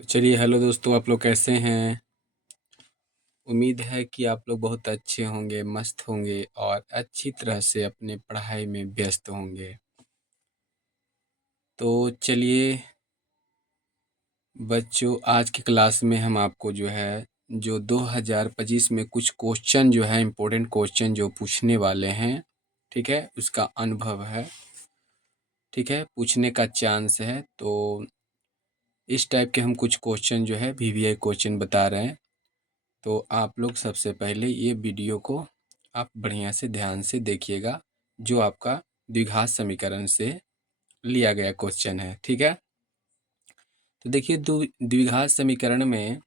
तो चलिए, हेलो दोस्तों, आप लोग कैसे हैं? उम्मीद है कि आप लोग बहुत अच्छे होंगे, मस्त होंगे और अच्छी तरह से अपने पढ़ाई में व्यस्त होंगे। तो चलिए बच्चों, आज की क्लास में हम आपको जो 2025 में कुछ क्वेश्चन इम्पोर्टेंट क्वेश्चन जो पूछने वाले हैं, ठीक है, उसका अनुभव है, ठीक है, पूछने का चांस है। तो इस टाइप के हम कुछ क्वेश्चन वीवीआई क्वेश्चन बता रहे हैं। तो आप लोग सबसे पहले ये वीडियो को आप बढ़िया से ध्यान से देखिएगा, जो आपका द्विघात समीकरण से लिया गया क्वेश्चन है, ठीक है। तो देखिए, द्विघात समीकरण में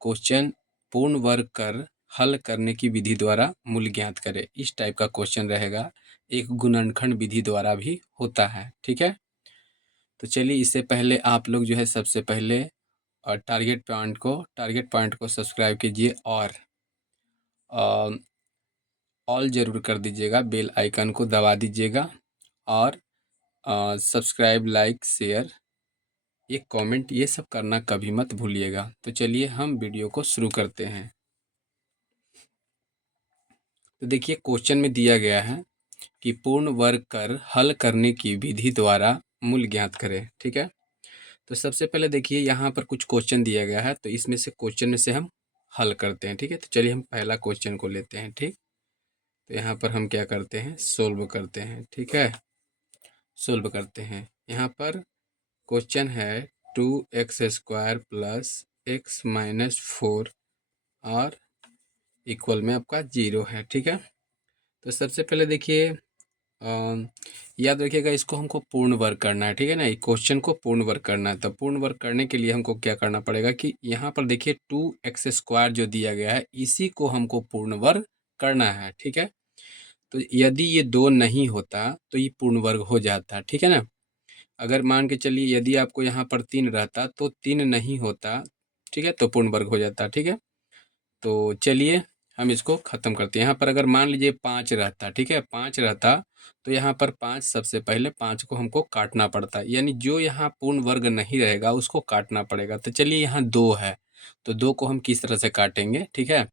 क्वेश्चन पूर्ण वर्ग कर हल करने की विधि द्वारा मूल ज्ञात करें, इस टाइप का क्वेश्चन रहेगा। एक गुणनखंड विधि द्वारा भी होता है, ठीक है। तो चलिए, इससे पहले आप लोग सबसे पहले और टारगेट पॉइंट को सब्सक्राइब कीजिए और ऑल ज़रूर कर दीजिएगा, बेल आइकन को दबा दीजिएगा और सब्सक्राइब, लाइक, शेयर, एक कमेंट, ये सब करना कभी मत भूलिएगा। तो चलिए हम वीडियो को शुरू करते हैं। तो देखिए, क्वेश्चन में दिया गया है कि पूर्ण वर्ग कर हल करने की विधि द्वारा मूल ज्ञात करें, ठीक है। तो सबसे पहले देखिए, यहाँ पर कुछ क्वेश्चन दिया गया है, तो इसमें से क्वेश्चन में से हम हल करते हैं, ठीक है। तो चलिए हम पहला क्वेश्चन को लेते हैं, ठीक। तो यहाँ पर हम क्या करते हैं, सोल्व करते हैं, ठीक है। सोल्व करते हैं। यहाँ पर क्वेश्चन है 2x² प्लस x माइनस 4 और इक्वल में आपका 0 है, ठीक है। तो सबसे पहले देखिए, याद रखिएगा, इसको हमको पूर्ण वर्ग करना है, ठीक है ना। क्वेश्चन को पूर्ण वर्ग करना है। तो पूर्ण वर्ग करने के लिए हमको क्या करना पड़ेगा कि यहाँ पर देखिए 2x² जो दिया गया है, इसी को हमको पूर्ण वर्ग करना है, ठीक है। तो यदि ये 2 नहीं होता तो ये पूर्ण वर्ग हो जाता, ठीक है ना। अगर मान के चलिए, यदि आपको यहाँ पर 3 रहता तो 3 नहीं होता, ठीक है, तो पूर्ण वर्ग हो जाता, ठीक है। तो चलिए हम इसको ख़त्म करते हैं। यहाँ पर अगर मान लीजिए 5 रहता, ठीक है, 5 रहता, तो यहाँ पर 5, सबसे पहले 5 को हमको काटना पड़ता, यानी जो यहाँ पूर्ण वर्ग नहीं रहेगा उसको काटना पड़ेगा। तो चलिए, यहाँ 2 है, तो 2 को हम किस तरह से काटेंगे, ठीक है।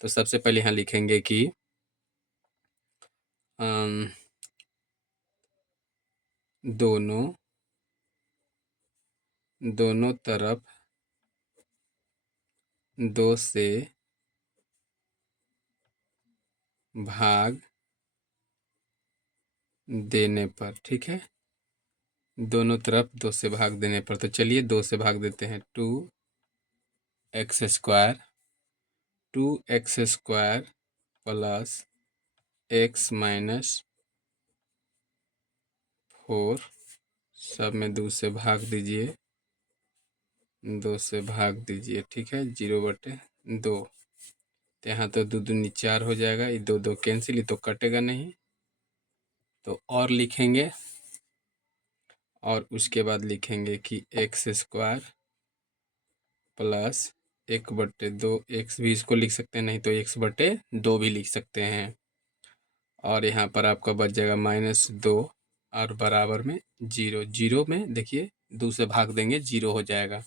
तो सबसे पहले यहाँ लिखेंगे कि दोनों दोनों तरफ 2 से भाग देने पर, ठीक है, दोनों तरफ 2 से भाग देने पर। तो चलिए 2 से भाग देते हैं। 2x² प्लस x माइनस 4, सब में 2 से भाग दीजिए, 2 से भाग दीजिए, ठीक है, 0/2। तो यहाँ तो 2 दूनी 4 हो जाएगा, ये 2 2 कैंसिल, ये तो कटेगा नहीं। तो और लिखेंगे, और उसके बाद लिखेंगे कि x² प्लस 1/2, x भी इसको लिख सकते हैं, नहीं तो x/2 भी लिख सकते हैं। और यहाँ पर आपका बच जाएगा -2 और बराबर में 0। 0 में देखिए 2 से भाग देंगे, 0 हो जाएगा।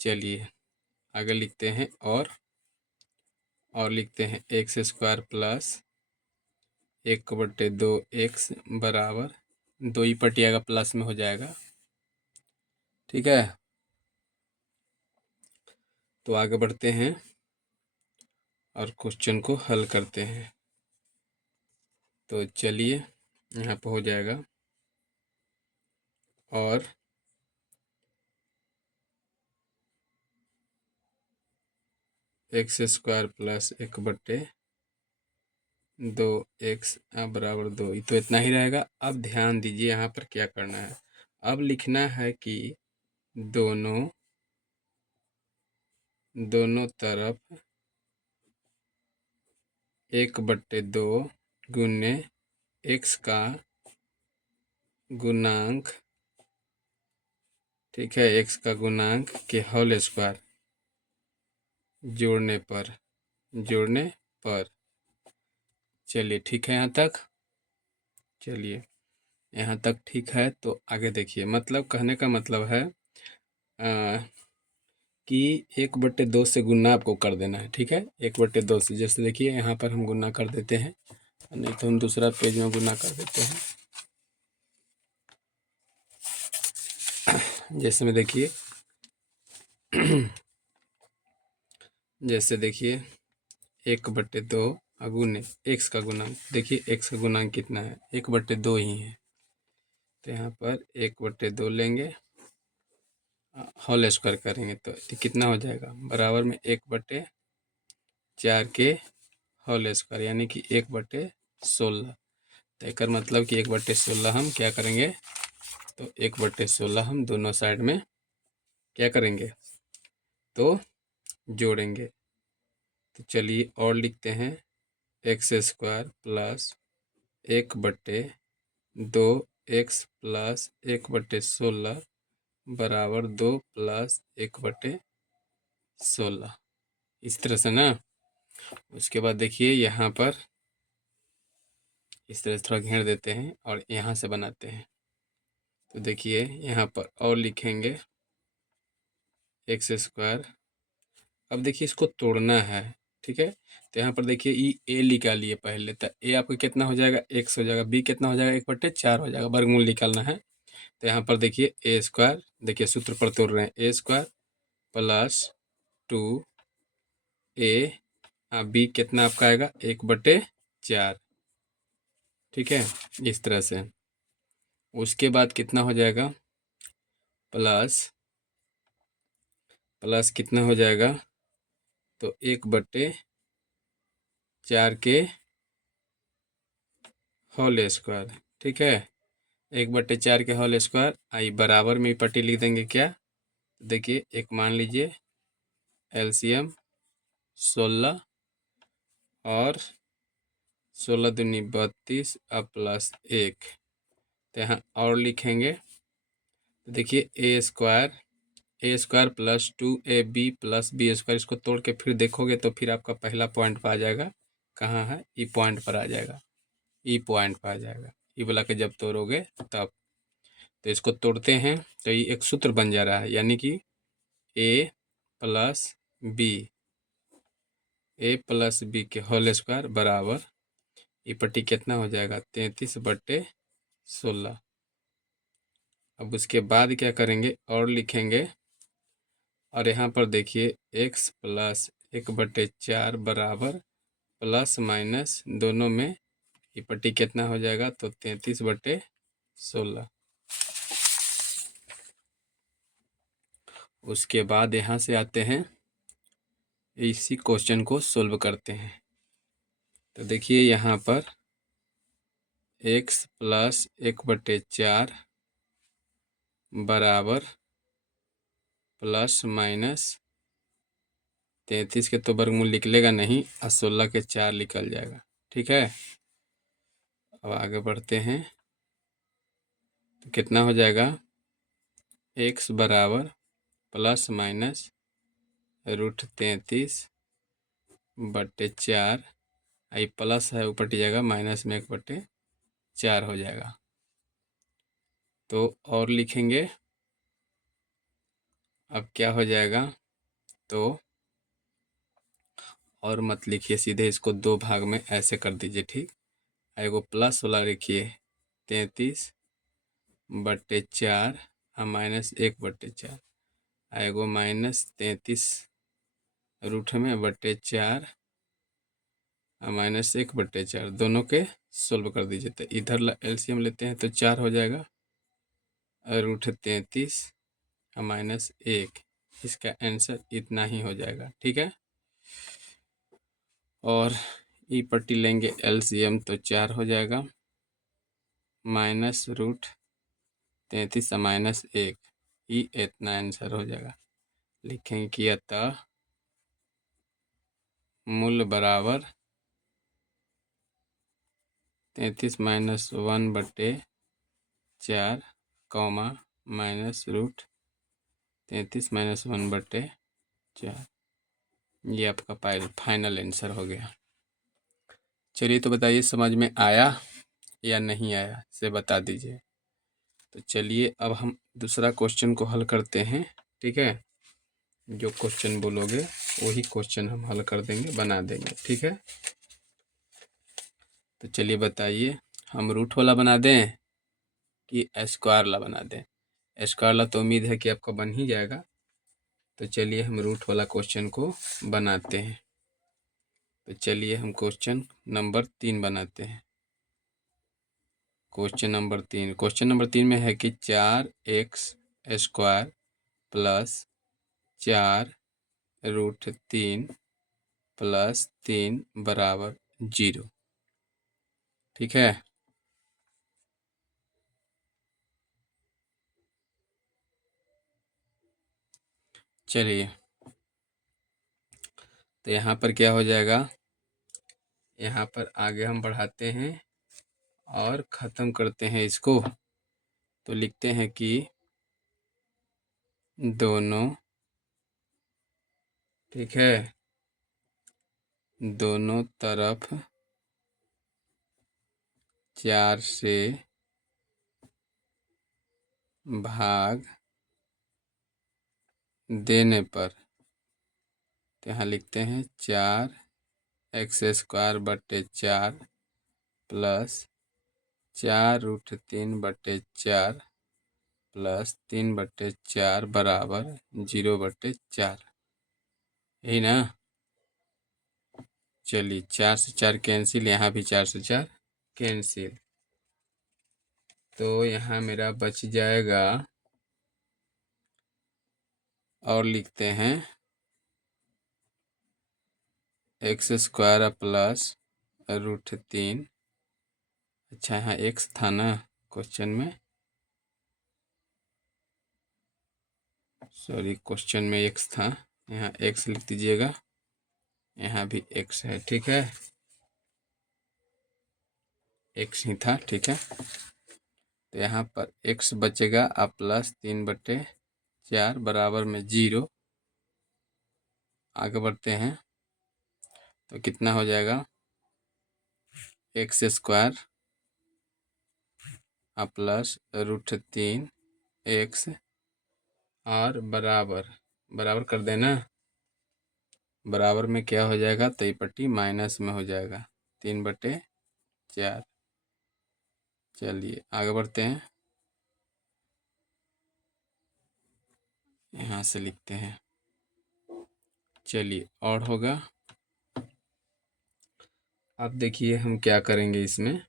चलिए आगे लिखते हैं, और लिखते हैं x² प्लस 1/2 x बराबर 2 ही पटिएगा, प्लस में हो जाएगा, ठीक है। तो आगे बढ़ते हैं और क्वेश्चन को हल करते हैं। तो चलिए यहाँ पर हो जाएगा, और x² प्लस 1/2 x बराबर 2, तो इतना ही रहेगा। अब ध्यान दीजिए यहाँ पर क्या करना है। अब लिखना है कि दोनों दोनों तरफ 1/2 गुने x का गुणांक, ठीक है, x का गुणांक के होल स्क्वायर जोड़ने पर। चलिए ठीक है यहाँ तक। चलिए यहाँ तक ठीक है। तो आगे देखिए, मतलब कहने का मतलब है कि 1/2 से गुना आपको कर देना है, ठीक है। 1/2 से, जैसे देखिए यहाँ पर हम गुना कर देते हैं, नहीं तो हम दूसरा पेज में गुना कर देते हैं। जैसे में देखिए जैसे देखिए 1/2 अगुने एक्स का गुणांक, देखिए एक्स का गुणांक कितना है, 1/2 ही है। तो यहाँ पर 1/2 लेंगे, होल स्क्वायर करेंगे तो कितना हो जाएगा, बराबर में 1/4 के होल स्क्वायर, यानी कि 1/16। तो एक मतलब कि 1/16 हम क्या करेंगे, तो 1/16 हम दोनों साइड में क्या करेंगे, तो जोड़ेंगे। तो चलिए और लिखते हैं, x² प्लस 1/2 x प्लस 1/16 बराबर 2 प्लस 1/16, इस तरह से ना। उसके बाद देखिए यहाँ पर इस तरह से थोड़ा घेर देते हैं और यहाँ से बनाते हैं। तो देखिए यहाँ पर और लिखेंगे x²। अब देखिए इसको तोड़ना है, ठीक है। तो यहाँ पर देखिए ए निकालिए पहले, तो ए आपका कितना हो जाएगा, x हो जाएगा, बी कितना हो जाएगा, 1/4 हो जाएगा, वर्गमूल निकालना है। तो यहाँ पर देखिए a², देखिए सूत्र पर तोड़ रहे हैं, a² प्लस 2a, बी कितना आपका आएगा, 1/4, ठीक है, इस तरह से। उसके बाद कितना हो जाएगा, प्लस प्लस कितना हो जाएगा, तो 1/4 के होल स्क्वायर, ठीक है, 1/4 के होल स्क्वायर, आई बराबर में पट्टी लिख देंगे क्या, देखिए एक मान लीजिए एलसीएम 16 और 16 दूनी 32 और प्लस 1। तो यहाँ और लिखेंगे, तो देखिए a² plus 2ab plus b², इसको तोड़ के फिर देखोगे तो फिर आपका पहला पॉइंट पर आ जाएगा, कहाँ है, ई पॉइंट पर आ जाएगा, ई पॉइंट पर आ जाएगा, ई वाला के जब तोड़ोगे तब। तो इसको तोड़ते हैं तो ये एक सूत्र बन जा रहा है, यानी कि a प्लस बी के होल स्क्वायर बराबर, ये पट्टी कितना हो जाएगा, 33/16। अब उसके बाद क्या करेंगे, और लिखेंगे, और यहाँ पर देखिए x प्लस 1/4 बराबर प्लस माइनस दोनों में ये पट्टी कितना हो जाएगा, तो 33/16। उसके बाद यहाँ से आते हैं, इसी क्वेश्चन को सोल्व करते हैं। तो देखिए यहाँ पर x प्लस 1/4 बराबर प्लस माइनस 33 के तो वर्गमूल निकलेगा नहीं, और 16 के 4 निकल जाएगा, ठीक है। अब आगे बढ़ते हैं, तो कितना हो जाएगा, x बराबर प्लस माइनस √33/4, आई प्लस है ऊपर जाएगा, माइनस में 1/4 हो जाएगा। तो और लिखेंगे, अब क्या हो जाएगा, तो और मत लिखिए, सीधे इसको 2 भाग में ऐसे कर दीजिए, ठीक। एगो प्लस वाला लिखिए 33/4 और माइनस 1/4, एगो माइनस 33 रूट में /4 और माइनस 1/4, दोनों के सोल्व कर दीजिए। तो इधर एलसीएम लेते हैं तो 4 हो जाएगा, √33 और माइनस 1, इसका आंसर इतना ही हो जाएगा, ठीक है। और ई पट्टी लेंगे एलसीएम तो 4 हो जाएगा, माइनस √33 और माइनस 1, ई इतना आंसर हो जाएगा। लिखेंगे कि अतः मूल बराबर 33 माइनस 1/4 कॉमा माइनस √33 माइनस 1/4, ये आपका फाइनल आंसर हो गया। चलिए तो बताइए समझ में आया या नहीं आया, से बता दीजिए। तो चलिए अब हम दूसरा क्वेश्चन को हल करते हैं, ठीक है। जो क्वेश्चन बोलोगे वही क्वेश्चन हम हल कर देंगे, बना देंगे, ठीक है। तो चलिए बताइए, हम रूट वाला बना दें कि स्क्वायर वाला बना दें। स्क्वायर वाला तो उम्मीद है कि आपका बन ही जाएगा। तो चलिए हम रूट वाला क्वेश्चन को बनाते हैं। तो चलिए हम क्वेश्चन नंबर 3 बनाते हैं। क्वेश्चन नंबर 3 में है कि 4x² प्लस 4√3 प्लस 3 बराबर 0, ठीक है। चलिए, तो यहाँ पर क्या हो जाएगा, यहाँ पर आगे हम बढ़ाते हैं और ख़त्म करते हैं इसको। तो लिखते हैं कि दोनों, ठीक है, दोनों तरफ 4 से भाग देने पर, तो यहाँ लिखते हैं 4x² बटे 4 प्लस 4√3/4 प्लस 3/4 बराबर 0/4, यही ना। चलिए, 4 से 4 कैंसिल, यहाँ भी 4 से 4 कैंसिल। तो यहाँ मेरा बच जाएगा, और लिखते हैं x² प्लस √3। अच्छा, यहाँ x था ना क्वेश्चन में, सॉरी, क्वेश्चन में x था, यहाँ x लिख दीजिएगा, यहाँ भी x है, ठीक है, x ही था, ठीक है। तो यहाँ पर x बचेगा अब प्लस 3/4 बराबर में 0। आगे बढ़ते हैं, तो कितना हो जाएगा, x² प्लस √3x और बराबर कर देना। बराबर में क्या हो जाएगा, तो ये पट्टी माइनस में हो जाएगा, 3/4। चलिए आगे बढ़ते हैं, यहाँ से लिखते हैं। चलिए, और होगा, अब देखिए हम क्या करेंगे इसमें।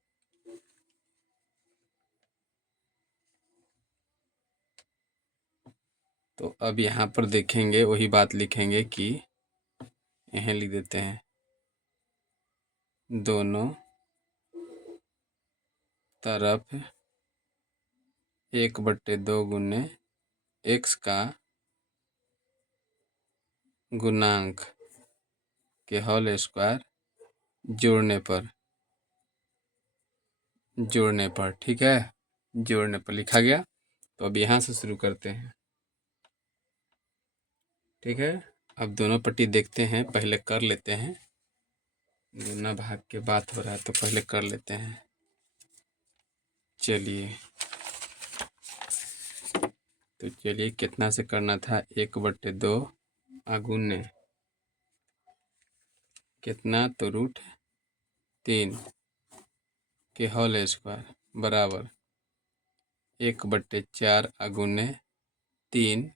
तो अब यहाँ पर देखेंगे, वही बात लिखेंगे कि यहाँ लिख देते हैं, दोनों तरफ 1/2 गुने x का गुणांक के होल स्क्वायर जोड़ने पर, ठीक है, जोड़ने पर लिखा गया। तो अब यहाँ से शुरू करते हैं, ठीक है। अब दोनों पट्टी देखते हैं, पहले कर लेते हैं, गुना भाग के बात हो रहा है तो पहले कर लेते हैं। चलिए, तो चलिए कितना से करना था, 1/2 अगुने कितना, तो √3 के होल स्क्वायर बराबर 1/4 अगुने 3,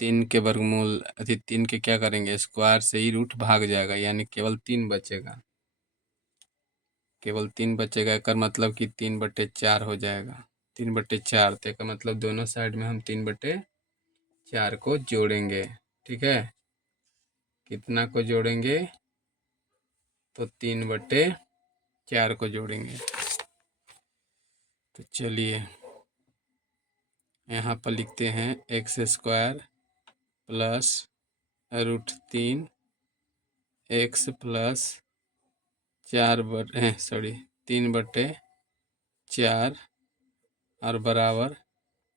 3 के वर्गमूल, 3 के क्या करेंगे, स्क्वायर से ही रूट भाग जाएगा, यानी केवल 3 बचेगा, केवल 3 बचेगा। का मतलब कि 3/4 हो जाएगा, 3/4। तो का मतलब दोनों साइड में हम 3/4 को जोड़ेंगे, ठीक है। कितना को जोड़ेंगे, तो 3/4 को जोड़ेंगे। तो चलिए यहाँ पर लिखते हैं x² प्लस √3 x प्लस 3/4 और बराबर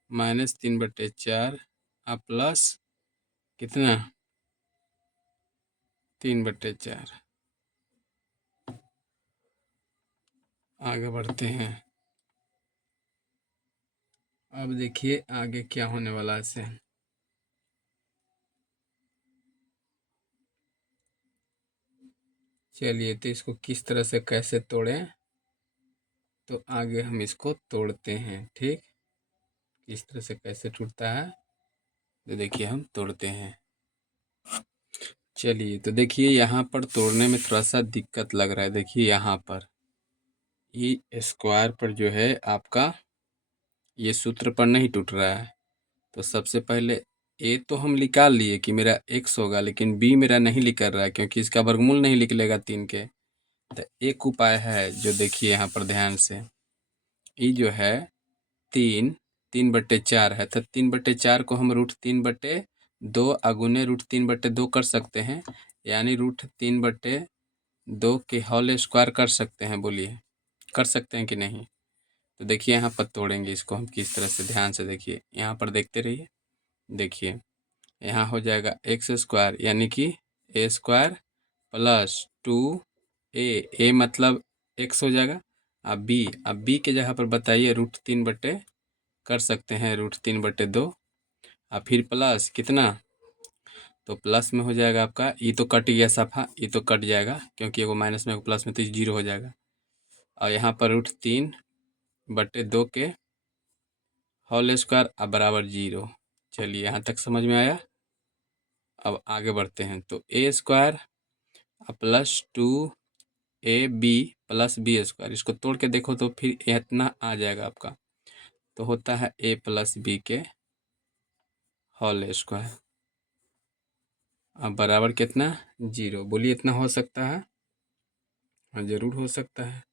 -3/4 और प्लस कितना, 3/4। आगे बढ़ते हैं, अब देखिए आगे क्या होने वाला है। चलिए तो इसको किस तरह से कैसे तोड़ें, तो आगे हम इसको तोड़ते हैं। ठीक, किस तरह से कैसे टूटता है तो देखिए हम तोड़ते हैं। चलिए तो देखिए यहाँ पर तोड़ने में थोड़ा सा दिक्कत लग रहा है। देखिए यहाँ पर ये स्क्वायर पर जो है आपका ये सूत्र पर नहीं टूट रहा है। तो सबसे पहले ए तो हम निकाल लिए कि मेरा x होगा, लेकिन b मेरा नहीं निकल रहा है क्योंकि इसका वर्गमूल नहीं निकलेगा 3 के। तो एक उपाय है जो देखिए यहाँ पर ध्यान से, ये जो है 3/4 है, तो 3/4 को हम √3/2 अगुने √3/2 कर सकते हैं, यानी √3/2 के होल स्क्वायर कर सकते हैं। बोलिए कर सकते हैं कि नहीं। तो देखिए यहाँ पर तोड़ेंगे इसको हम किस तरह से, ध्यान से देखिए, यहाँ पर देखते रहिए। देखिए यहाँ हो जाएगा x² यानी कि a² प्लस 2a मतलब x हो जाएगा। अब b के जगह पर बताइए √3 कर सकते हैं √3/2, और फिर प्लस कितना, तो प्लस में हो जाएगा आपका, ये तो कट गया सफ़ा, ये तो कट जाएगा क्योंकि एगो माइनस में एगो प्लस में, तो 0 हो जाएगा। और यहाँ पर √3/2 के होल स्क्वायर अब बराबर 0। चलिए यहाँ तक समझ में आया। अब आगे बढ़ते हैं, तो a² plus 2ab plus b², इसको तोड़ के देखो तो फिर इतना आ जाएगा आपका, तो होता है a प्लस b के होल स्क्वायर। अब बराबर कितना, 0। बोलिए इतना हो सकता है, हाँ ज़रूर हो सकता है।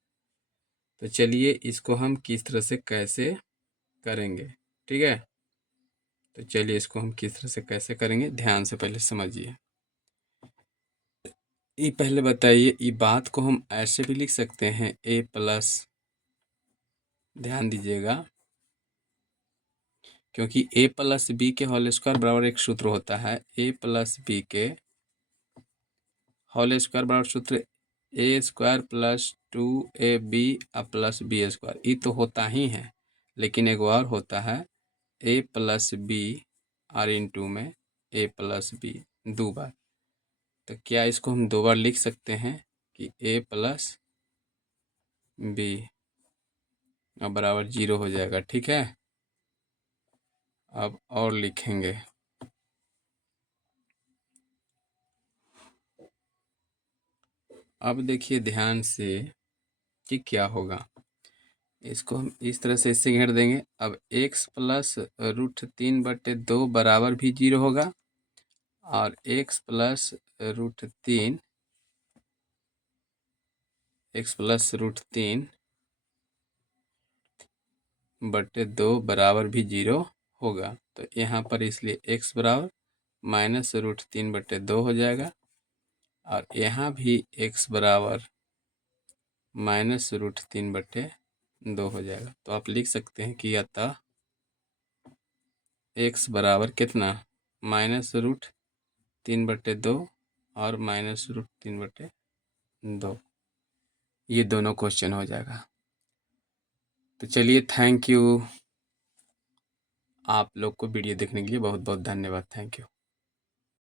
तो चलिए इसको हम किस तरह से कैसे करेंगे, ठीक है। तो चलिए इसको हम किस तरह से कैसे करेंगे ध्यान से पहले समझिए। ये पहले बताइए, ये बात को हम ऐसे भी लिख सकते हैं a प्लस, ध्यान दीजिएगा, क्योंकि a प्लस बी के होल स्क्वायर बराबर एक सूत्र होता है, a प्लस बी के होल स्क्वायर बराबर सूत्र a² plus 2ab plus b²। ये तो होता ही है, लेकिन एक और होता है a प्लस बी और इंटू में a प्लस बी 2 बार। तो क्या इसको हम 2 बार लिख सकते हैं कि a प्लस बी अब बराबर 0 हो जाएगा, ठीक है। अब और लिखेंगे, अब देखिए ध्यान से कि क्या होगा। इसको हम इस तरह से इससे घेर देंगे। अब x प्लस √3/2 बराबर भी 0 होगा, और x प्लस √3/2 बराबर भी 0 होगा। तो यहाँ पर इसलिए x बराबर -√3/2 हो जाएगा, और यहाँ भी x बराबर -√3/2 हो जाएगा। तो आप लिख सकते हैं कि अतः x बराबर कितना, -√3/2 और -√3/2, ये दोनों क्वेश्चन हो जाएगा। तो चलिए थैंक यू, आप लोग को वीडियो देखने के लिए बहुत बहुत धन्यवाद। Thank you.